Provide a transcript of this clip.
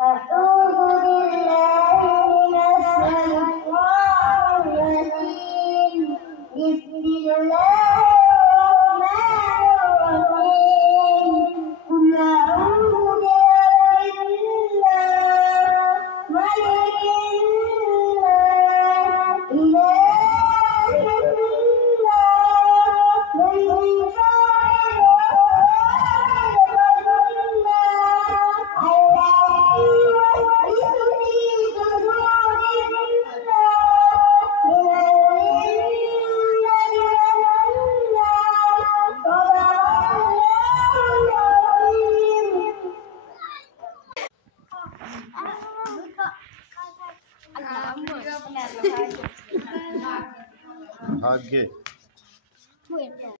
أعوذ بالله من الشيطان الرجيم. بسم الله الرحمن الرحيم. قل أعوذ برب الناس ملك الناس إله الناس من شر आगे